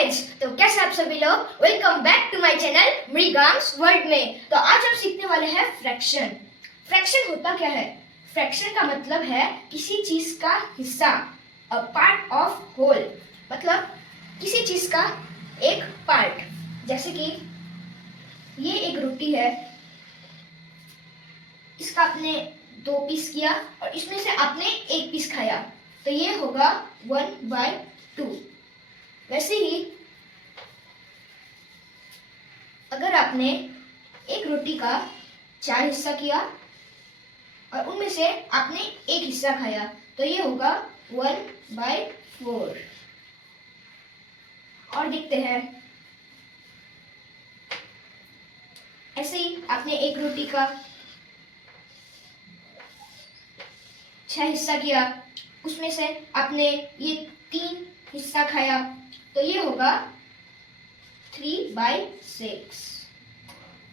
Guys, तो कैसे आप सभी लोग। Welcome back to my channel Mrigank's world में। तो आज हम सीखने वाले हैं फ्रैक्शन। फ्रैक्शन होता क्या है? फ्रैक्शन का मतलब है किसी चीज का हिस्सा, अ पार्ट ऑफ होल, मतलब किसी चीज का एक पार्ट। जैसे कि ये एक रोटी है, इसका आपने 2 पीस किया और इसमें से आपने 1 पीस खाया, तो ये होगा 1/2। वैसे ही अगर आपने एक रोटी का 4 हिस्सा किया और उनमें से आपने 1 हिस्सा खाया, तो ये होगा 1/4। और देखते हैं, ऐसे ही आपने एक रोटी का 6 हिस्सा किया, उसमें से आपने ये 3 हिस्सा खाया, तो ये होगा 3/6।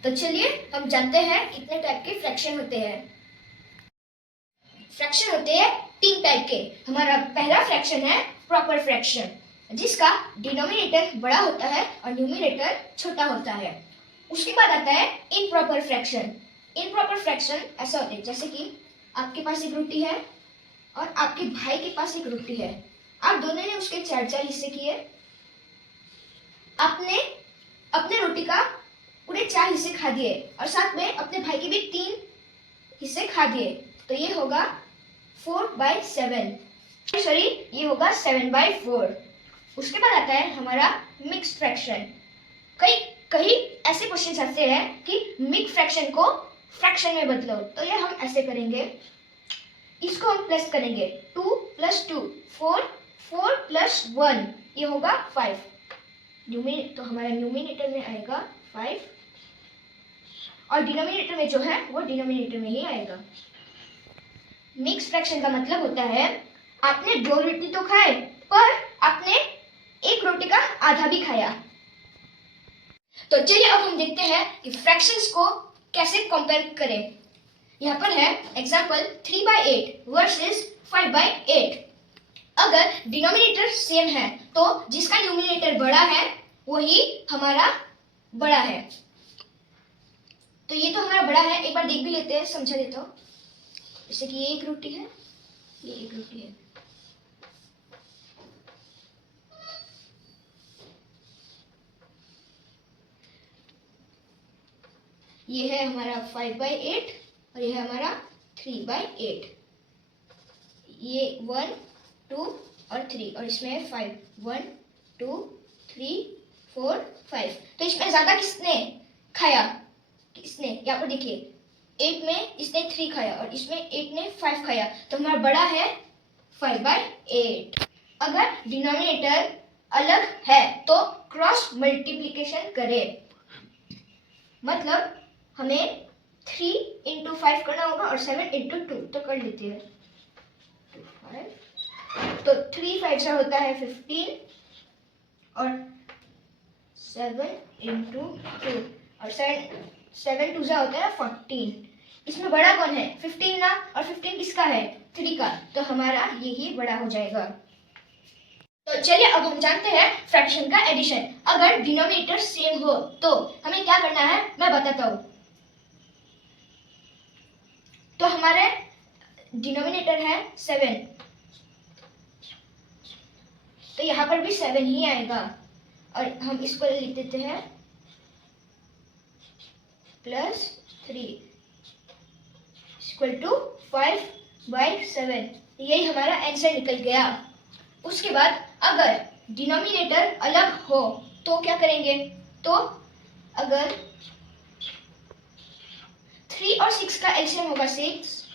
तो चलिए हम जानते हैं कितने टाइप के फ्रैक्शन होते हैं। फ्रैक्शन होते हैं 3 टाइप के। हमारा पहला फ्रैक्शन है प्रॉपर फ्रैक्शन, जिसका डिनोमिनेटर बड़ा होता है और न्यूमरेटर छोटा होता है। उसके बाद आता है इम्प्रॉपर फ्रैक्शन। इम्प्रॉपर फ्रैक्शन ऐसा होता है जैसे कि आपके पास एक रोटी है और आपके भाई के पास एक रोटी है। आप दोनों ने उसके 4-4 हिस्से किए। आपने अपने रोटी का पूरे 4 हिस्से खा दिए और साथ में अपने भाई के भी 3 हिस्से खा दिए, तो ये होगा 4/7। सॉरी, ये होगा 7/4। उसके बाद आता है हमारा मिक्स फ्रैक्शन। कई ऐसे क्वेश्चन आते हैं कि मिक्स फ्रैक्शन को फ्रैक्शन में बदलो, तो ये हम ऐसे करेंगे। इसको हम प्लस करेंगे, 2 + 2 4, 4 + 1 ये होगा 5। तो हमारा न्यूमिनेटर में आएगा 5 और डिनोमिनेटर में जो है वो डिनोमिनेटर में ही आएगा। मिक्स फ्रैक्शन का मतलब होता है आपने 2 रोटी तो खाए, पर आपने एक रोटी का आधा भी खाया। तो चलिए अब हम देखते हैं कि फ्रैक्शंस को कैसे कंपेयर करें। यहाँ पर है एग्जांपल 3/8 वर्सेस 5/8। अगर डिनोमिनेटर सेम है तो जिसका न्यूमिनेटर बड़ा है वही हमारा बड़ा है। तो ये तो हमारा बड़ा है, एक बार देख भी लेते हैं, समझा देता हूँ। जैसे कि ये एक रोटी है, ये एक रोटी है। ये है हमारा 5/8 और ये है हमारा 3/8। ये 1, 2 और 3 और इसमें है 5। 1, 2, 3, 4, 5। तो इसमें ज्यादा किसने खाया? किसने? यहाँ पर देखिए, 8 में इसने 3 खाया और इसमें 8 ने 5 खाया, तो हमारा बड़ा है 5/8। अगर डिनोमिनेटर अलग है तो क्रॉस मल्टीप्लिकेशन करें, मतलब हमें 3 × 5 करना होगा और 7 × 2, तो कर लेते हैं। तो 3 5 होता है 15 और 7 × 2 और 7 2 होता है 14। इसमें बड़ा कौन है? 15 ना, और 15 किसका है? 3 का, तो हमारा यही बड़ा हो जाएगा। तो चलिए अब हम जानते हैं फ्रैक्शन का एडिशन। अगर डिनोमिनेटर सेम हो तो हमें क्या करना है, मैं बताता हूँ। तो हमारे डिनोमिनेटर है 7, तो यहाँ पर भी 7 ही आएगा और हम इसको लिख देते हैं +3 = 5/7। यही हमारा आंसर निकल गया। उसके बाद अगर डिनोमिनेटर अलग हो तो क्या करेंगे? तो अगर 3 और 6 का एलसीएम होगा 6।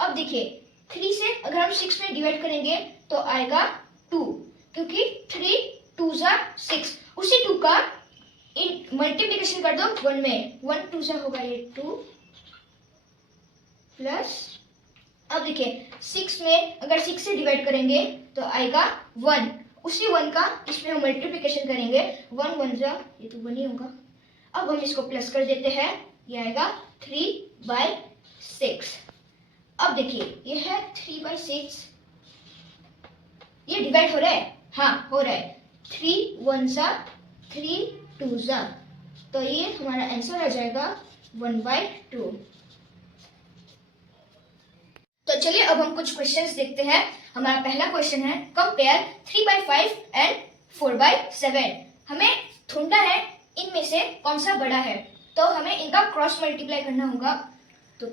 अब देखिए, 3 से अगर हम 6 में डिवाइड करेंगे तो आएगा 2, क्योंकि 3 2 6। उसी 2 का मल्टीप्लिकेशन कर दो 1 में, 1 2 होगा ये 2 प्लस, अब देखिए 6 में अगर 6 से डिवाइड करेंगे तो आएगा 1। उसी 1 का इसमें हम मल्टीप्लिकेशन करेंगे, 1 1 ये तो 1 ही होगा। अब हम इसको प्लस कर देते हैं, ये आएगा 3/6। अब देखिए ये है 3/6, ये डिवाइड हो रहा है, हाँ हो रहा है। 3 1 सा 3 2 सा, तो ये हमारा आंसर आ जाएगा 1/2। तो चलिए अब हम कुछ क्वेश्चंस देखते हैं। हमारा पहला क्वेश्चन है कंपेयर 3/5 एंड 4/7। हमें ढूंढना है इनमें से कौन सा बड़ा है, तो हमें इनका क्रॉस मल्टीप्लाई करना होगा। तो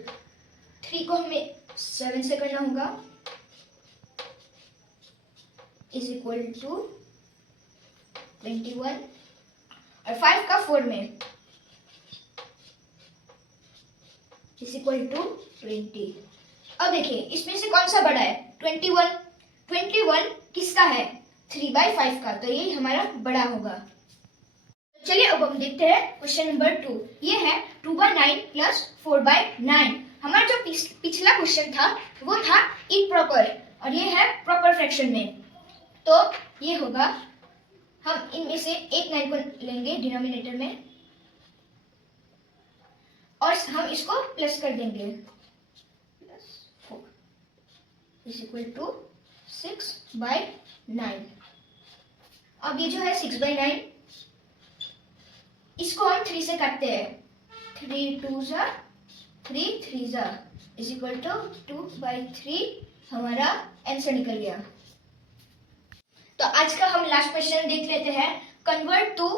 3 को हमें 7 से करना होगा, इज इक्वल टू 21, और 5 का 4 में इज इक्वल टू 20। अब देखिए इसमें से कौन सा बड़ा है, 21 किसका है, 3/5 का, तो ये हमारा बड़ा होगा। चलिए अब हम देखते हैं क्वेश्चन नंबर 2। ये है 2/9 प्लस 4/9। हमारा जो पिछला क्वेश्चन था वो था इम्प्रॉपर, और ये है प्रॉपर फ्रैक्शन में। तो ये होगा, हम इनमें से एक 9 को लेंगे डिनोमिनेटर में और हम इसको प्लस कर देंगे, इज इक्वल टू 6/9। अब ये जो है 6/9, इसको हम 3 से काटते हैं, 3 2 ज़ा 3 3 ज़ा इज इक्वल टू 2/3। हमारा आंसर निकल गया। तो आज का हम लास्ट क्वेश्चन देख लेते हैं, कन्वर्ट टू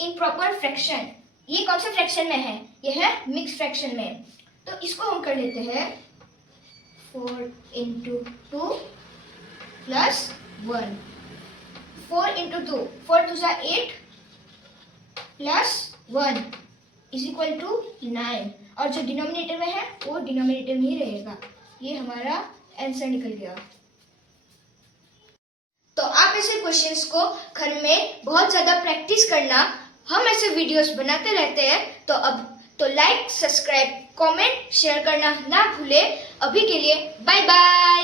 इम्प्रॉपर फ्रैक्शन। ये कौन सा फ्रैक्शन में है, ये है मिक्स फ्रैक्शन में। तो इसको हम कर लेते हैं 4 into 2 plus 1, 4 into 2, 4 2 ज़ा 8 plus 1 is equal to 9, और जो डिनोमिनेटर में है वो डिनोमिनेटर में ही रहेगा। ये हमारा आंसर निकल गया। तो आप ऐसे क्वेश्चंस को घर में बहुत ज़्यादा प्रैक्टिस करना, हम ऐसे वीडियोस बनाते रहते हैं। तो लाइक, सब्सक्राइब, कमेंट, शेयर करना ना भूले। अभी के लिए बाय बाय।